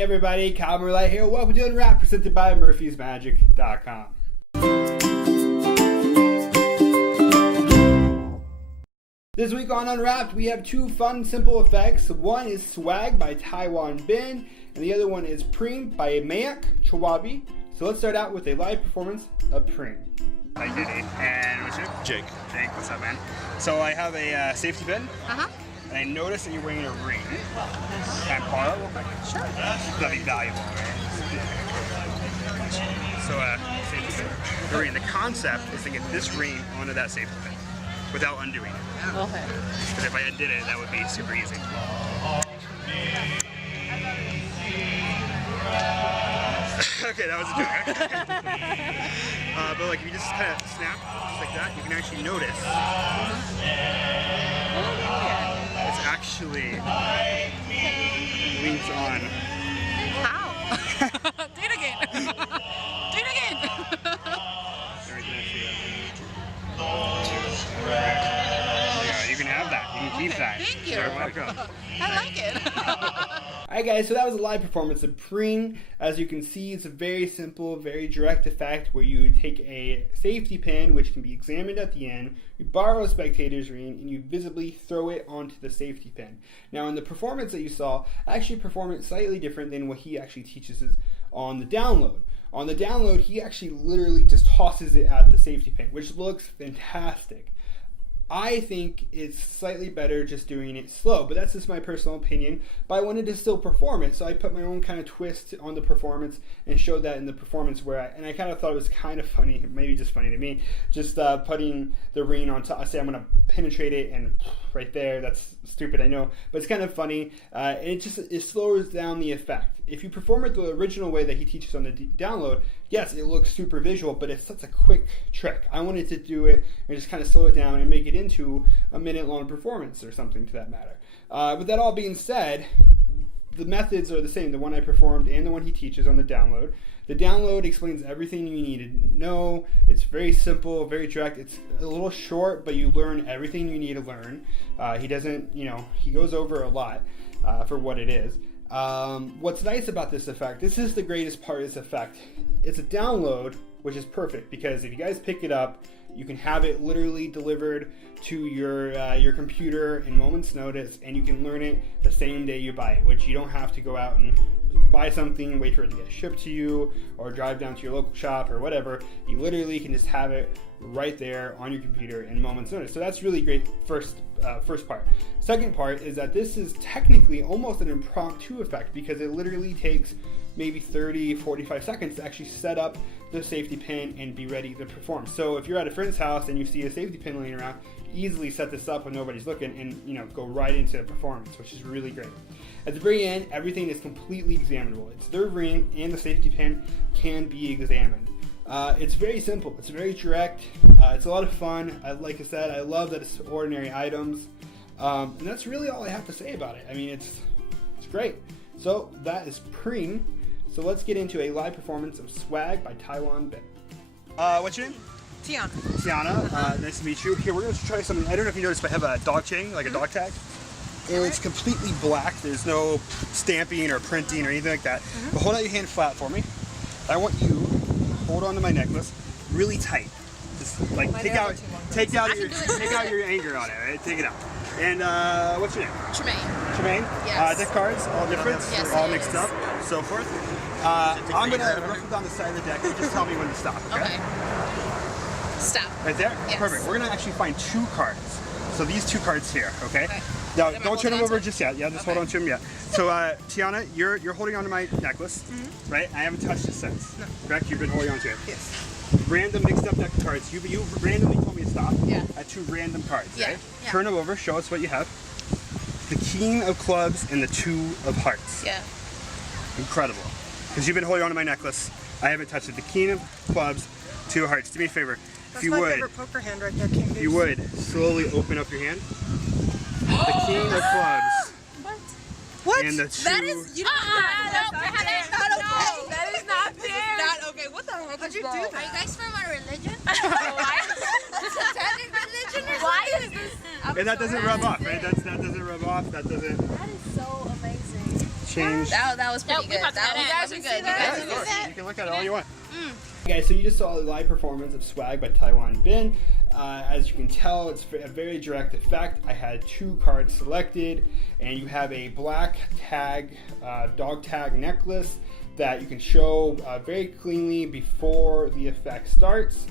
Hey everybody, Marlett here. Welcome to Unwrapped, presented by murphysmagic.com. This week on Unwrapped, we have two fun, simple effects. One is Swag by Taiwan Bin, and the other one is Pring by Mayak Chawabi. So let's start out with a live performance of Pring. Hi, Diddy. And what's your name? Jake. Jake, what's up, man? So I have a safety pin. And I noticed that you're wearing a ring. Can I borrow it real quick? Sure. That'd be valuable, right? So, safety pin. The ring. The concept is to get this ring onto that safety pin without undoing it. Okay. Because if I undid it, that would be super easy. Okay, that was a joke. But like, if you just kind of snap, just like that, you can actually notice. It's actually links on. How? Do it again. Do it again. Yeah, you can have that. You can keep that. Thank you. You're welcome. I like it. Alright guys, so that was a live performance of Pring. As you can see, it's a very simple, very direct effect where you take a safety pin, which can be examined at the end, you borrow a spectator's ring, and you visibly throw it onto the safety pin. Now in the performance that you saw, I actually perform it slightly different than what he actually teaches us on the download. On the download, he actually literally just tosses it at the safety pin, which looks fantastic. I think it's slightly better just doing it slow, but that's just my personal opinion. But I wanted to still perform it, so I put my own kind of twist on the performance and showed that in the performance where I kind of thought it was kind of funny, maybe just funny to me, just putting the ring on top. I say I'm going to penetrate it, and right there, that's stupid, I know, but it's kind of funny, and it slows down the effect. If you perform it the original way that he teaches on the download, yes, it looks super visual, but it's such a quick trick. I wanted to do it and just kind of slow it down and make it into a minute-long performance or something to that matter. With that all being said, the methods are the same, the one I performed and the one he teaches on the download. The download explains everything you need to know. It's very simple, very direct. It's a little short, but you learn everything you need to learn. He doesn't, he goes over a lot for what it is. What's nice about this effect, this is the greatest part of this effect. It's a download, which is perfect because if you guys pick it up, you can have it literally delivered to your computer in moments notice, and you can learn it the same day you buy it, which you don't have to go out and buy something, wait for it to get shipped to you, or drive down to your local shop or whatever. You literally can just have it right there on your computer in moments notice. So that's really great first part. Second part is that this is technically almost an impromptu effect because it literally takes maybe 30-45 seconds to actually set up the safety pin and be ready to perform. So if you're at a friend's house and you see a safety pin laying around, easily set this up when nobody's looking and go right into the performance, which is really great. At the very end, everything is completely examinable. It's their ring and the safety pin can be examined. It's very simple. It's very direct. It's a lot of fun. Like I said, I love that it's ordinary items. And that's really all I have to say about it. I mean, it's great. So that is Pring. So let's get into a live performance of Swag by Taiwan Bin. What's your name? Tiana. Tiana. Nice to meet you. Here, we're going to try something. I don't know if you noticed, but I have a dog chain, like a dog tag. And it's completely black. There's no stamping or printing or anything like that. But hold out your hand flat for me. I want you to hold on to my necklace really tight. Just like take out your anger on it, right? Take it out. And what's your name? Tremaine. Tremaine? Yes. Deck cards, all different, Yes, all mixed up, so forth. I'm gonna ruffle down the side of the deck. You just tell me when to stop. Okay. Stop. Right there? Yes. Perfect. We're gonna actually find two cards. So these two cards here, okay? Now, don't turn them over just yet. Yeah, just hold on to them yet. So, Tiana, you're holding onto my necklace, right? I haven't touched it since. No. Correct? You've been holding onto it. Yes. Random mixed up deck of cards. You randomly told me to stop. Yeah. At two random cards, Yeah. right? Yeah. Turn them over. Show us what you have. The King of Clubs and the Two of Hearts. Yeah. Incredible. Because you've been holding onto my necklace. I haven't touched it. The King of Clubs, Two of Hearts. Do me a favor. That's my favorite poker hand right there, King. If you would, slowly open up your hand. The King of Clubs. What? And the Two. That is, you don't That is not okay. That is not fair. Not okay. What the heck did you do that? Are you guys from a religion? Why? Satanic religion or Why is this? And that doesn't rub off, right? That doesn't rub off. That doesn't. That is so amazing. change. That was pretty good. we popped that in. You guys are good. You guys are good. You can look at it all you want. Guys, so you just saw the live performance of Swag by Taiwan Bin. As you can tell, it's a very direct effect. I had 2 cards selected, and you have a black tag, dog tag necklace that you can show very cleanly before the effect starts.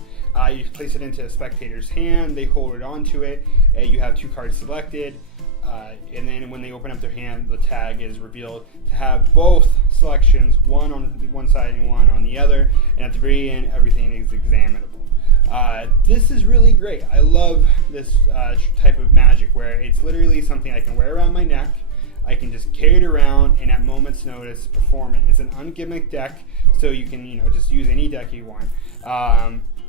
You place it into a spectator's hand, they hold it onto it, and you have 2 cards selected. And then when they open up their hand, the tag is revealed to have both selections, one on one side and one on the other, and at the very end, everything is examinable. This is really great. I love this type of magic where it's literally something I can wear around my neck. I can just carry it around and at moment's notice perform it. It's an ungimmicked deck, so you can just use any deck you want.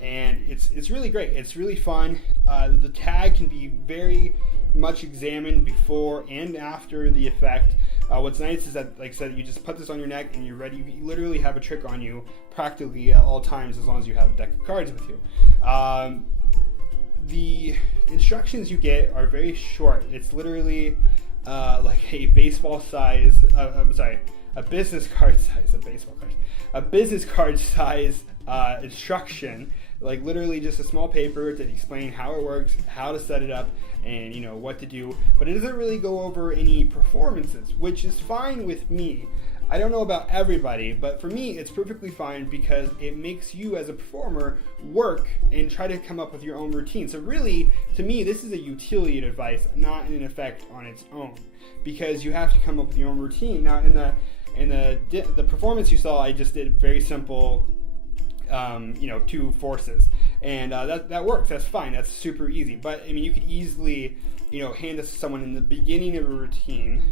And it's really great. It's really fun. The tag can be very much examined before and after the effect. What's nice is that, like I said, you just put this on your neck and you're ready. You literally have a trick on you practically at all times as long as you have a deck of cards with you. The instructions you get are very short. It's literally like a baseball size, a business card size, a business card size instruction, like literally just a small paper to explain how it works, how to set it up, and what to do. But it doesn't really go over any performances, which is fine with me. I don't know about everybody, but for me it's perfectly fine because it makes you as a performer work and try to come up with your own routine. So really, to me, this is a utility device, not an effect on its own, because you have to come up with your own routine. Now in the performance you saw, I just did very simple 2 forces, and that works. That's fine. That's super easy. But I mean, you could easily hand this to someone in the beginning of a routine,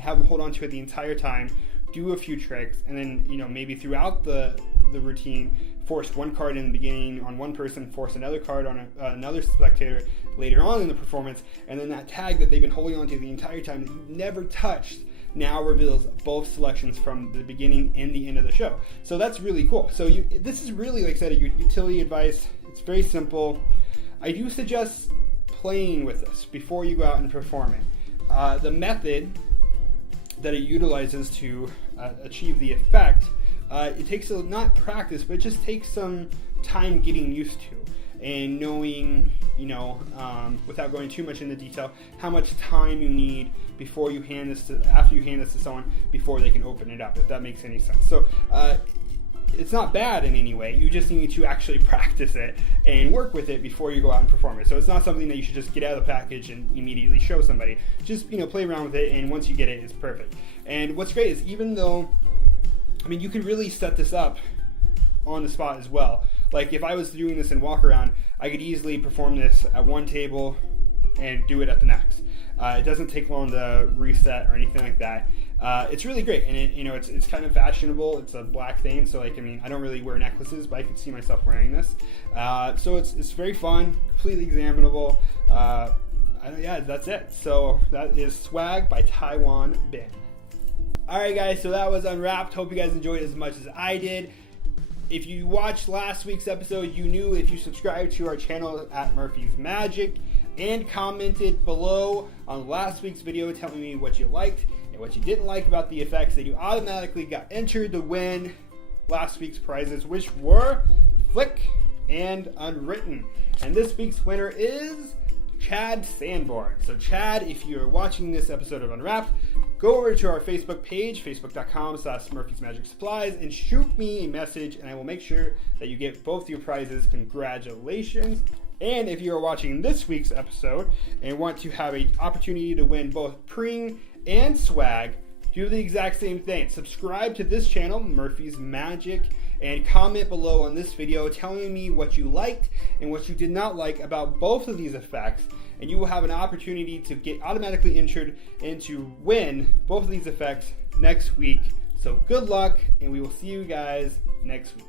have them hold on to it the entire time, do a few tricks, and then maybe throughout the routine force one card in the beginning on one person, force another card on another spectator later on in the performance, and then that tag that they've been holding on to the entire time that you've never touched now reveals both selections from the beginning and the end of the show. So that's really cool. So this is really, like I said, a utility advice. It's very simple. I do suggest playing with this before you go out and perform it. The method that it utilizes to achieve the effect, it takes not practice, but it just takes some time getting used to and knowing, without going too much into detail, how much time you need before you hand this after you hand this to someone before they can open it up, if that makes any sense. So it's not bad in any way. You just need to actually practice it and work with it before you go out and perform it. So it's not something that you should just get out of the package and immediately show somebody. Just play around with it, and once you get it, it's perfect. And what's great is, even though, you can really set this up on the spot as well. Like if I was doing this in walk around, I could easily perform this at one table and do it at the next. It doesn't take long to reset or anything like that. It's really great, and it's kind of fashionable. It's a black thing, so I don't really wear necklaces, but I could see myself wearing this. So it's very fun, completely examinable. That's it. So that is Swag by Taiwan Bin. Alright guys, so that was Unwrapped. Hope you guys enjoyed it as much as I did. If you watched last week's episode, you knew if you subscribed to our channel at Murphy's Magic and commented below on last week's video telling me what you liked and what you didn't like about the effects, that you automatically got entered to win last week's prizes, which were Flick and Unwritten. And this week's winner is Chad Sanborn. So Chad, if you're watching this episode of Unwrapped, go over to our Facebook page, facebook.com/Murphy's Magic Supplies, and shoot me a message, and I will make sure that you get both your prizes. Congratulations. And if you are watching this week's episode and want to have an opportunity to win both Pring and Swag, do the exact same thing. Subscribe to this channel, Murphy's Magic, and comment below on this video telling me what you liked and what you did not like about both of these effects, and you will have an opportunity to get automatically entered and to win both of these effects next week. So good luck, and we will see you guys next week.